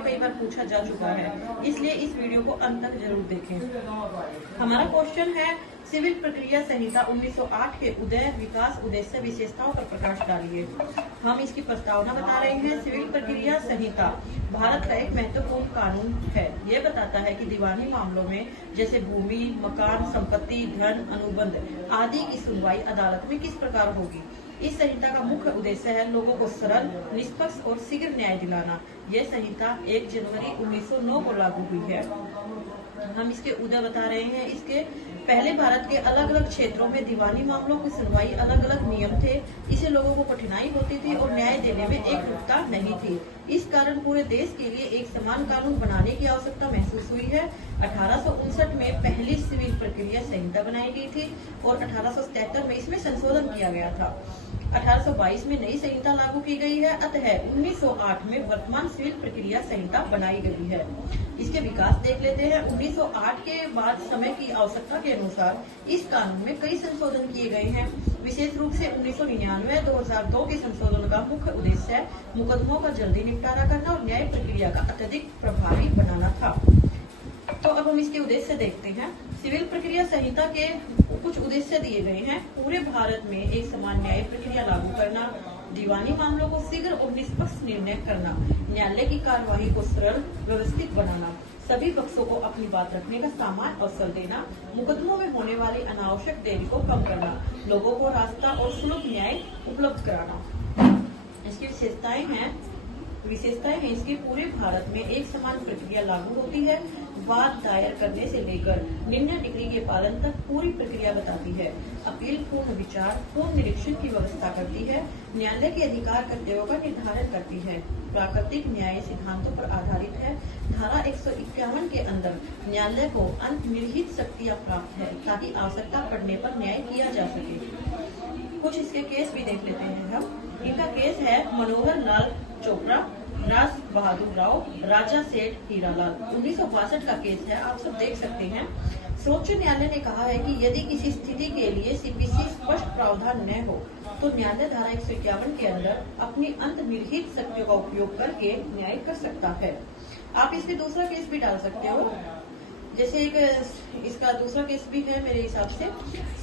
में कई बार पूछा जा चुका है, इसलिए इस वीडियो को अंत तक जरूर देखें। हमारा क्वेश्चन है, सिविल प्रक्रिया संहिता 1908 के उदय, विकास, उद्देश्य, विशेषताओं पर प्रकाश डालिए। हम इसकी प्रस्तावना बता रहे हैं। सिविल प्रक्रिया संहिता भारत का एक महत्वपूर्ण कानून है। यह बताता है कि दीवानी मामलों में जैसे भूमि, मकान, संपत्ति, धन, अनुबंध आदि की सुनवाई अदालत में किस प्रकार होगी। इस संहिता का मुख्य उद्देश्य है लोगों को सरल, निष्पक्ष और शीघ्र न्याय दिलाना। यह संहिता 1 जनवरी 1909 को लागू हुई है। हम इसके उदय बता रहे हैं। इसके पहले भारत के अलग अलग क्षेत्रों में दीवानी मामलों की सुनवाई अलग अलग नियम थे। इसे लोगों को कठिनाई होती थी और न्याय देने में एक रूपता नहीं थी। इस कारण पूरे देश के लिए एक समान कानून बनाने की आवश्यकता महसूस हुई है। 1859 में पहली सिविल प्रक्रिया संहिता बनाई गई थी और 1877 में इसमें संशोधन किया गया था। 1822 में नई संहिता लागू की गई है। अतः 1908 में वर्तमान सिविल प्रक्रिया संहिता बनाई गई है। इसके विकास देख लेते हैं। 1908 के बाद समय की आवश्यकता के अनुसार इस कानून में कई संशोधन किए गए हैं। विशेष रूप से 1999-2002 के संशोधन का मुख्य उद्देश्य मुकदमों का जल्दी निपटारा करना और न्याय प्रक्रिया का अत्यधिक प्रभावी बनाना था। तो अब हम इसके उद्देश्य देखते हैं। सिविल प्रक्रिया संहिता के कुछ उद्देश्य दिए गए हैं। पूरे भारत में एक समान न्याय प्रक्रिया लागू करना, दीवानी मामलों को शीघ्र और निष्पक्ष निर्णय करना, न्यायालय की कार्यवाही को सरल व्यवस्थित बनाना, सभी पक्षों को अपनी बात रखने का समान अवसर देना, मुकदमों में होने वाली अनावश्यक देरी को कम करना, लोगों को रास्ता और सुलभ न्याय उपलब्ध कराना। इसकी विशेषताएं हैं इसकी पूरे भारत में एक समान प्रक्रिया लागू होती है। वाद दायर करने से लेकर निर्णय डिग्री के पालन तक पूरी प्रक्रिया बताती है। अपील पूर्ण विचार, पूर्ण निरीक्षण की व्यवस्था करती है। न्यायालय के अधिकार कर्तव्यों का निर्धारण करती है। प्राकृतिक न्याय सिद्धांतों पर आधारित है। धारा 151 के अंदर न्यायालय को अंतर्निहित शक्तियां प्राप्त है ताकि आवश्यकता पड़ने पर न्याय किया जा सके। कुछ इसके केस भी देख लेते हैं हम। इनका केस है मनोहर लाल चोपड़ा, राज बहादुर राव, राजा सेठ हीरालाल। 1962 का केस है, आप सब देख सकते हैं। सर्वोच्च न्यायालय ने कहा है कि यदि किसी स्थिति के लिए सीपीसी स्पष्ट प्रावधान न हो तो न्यायालय धारा 151 के अंदर अपनी अंतर्निहित शक्तियों का उपयोग करके न्याय कर सकता है। आप इसमें दूसरा केस भी डाल सकते हो। जैसे एक इसका दूसरा केस भी है मेरे हिसाब से,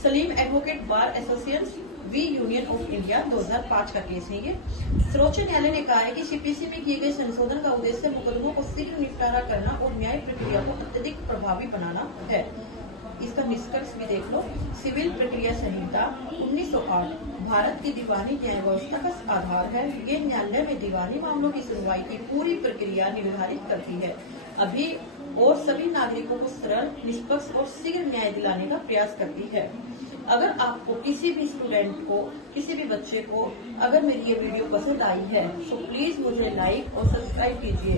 Salim advocate bar association v union of India 2005 का केस है ये। सर्वोच्च न्यायालय ने कहा है कि सीपीसी में किए गए संशोधन का उद्देश्य मुकदमों को शीघ्र निपटारा करना और न्याय प्रक्रिया को अत्यधिक प्रभावी बनाना है। इसका निष्कर्ष भी देख लो। सिविल प्रक्रिया संहिता 1908 भारत की दीवानी न्याय व्यवस्था का आधार है। ये न्यायालय में दीवानी मामलों की सुनवाई की पूरी प्रक्रिया निर्धारित करती है। अभी और सभी नागरिकों को सरल, निष्पक्ष और शीघ्र न्याय दिलाने का प्रयास करती है। अगर आपको किसी भी स्टूडेंट को, किसी भी बच्चे को अगर मेरी ये वीडियो पसंद आई है तो प्लीज मुझे लाइक और सब्सक्राइब कीजिए।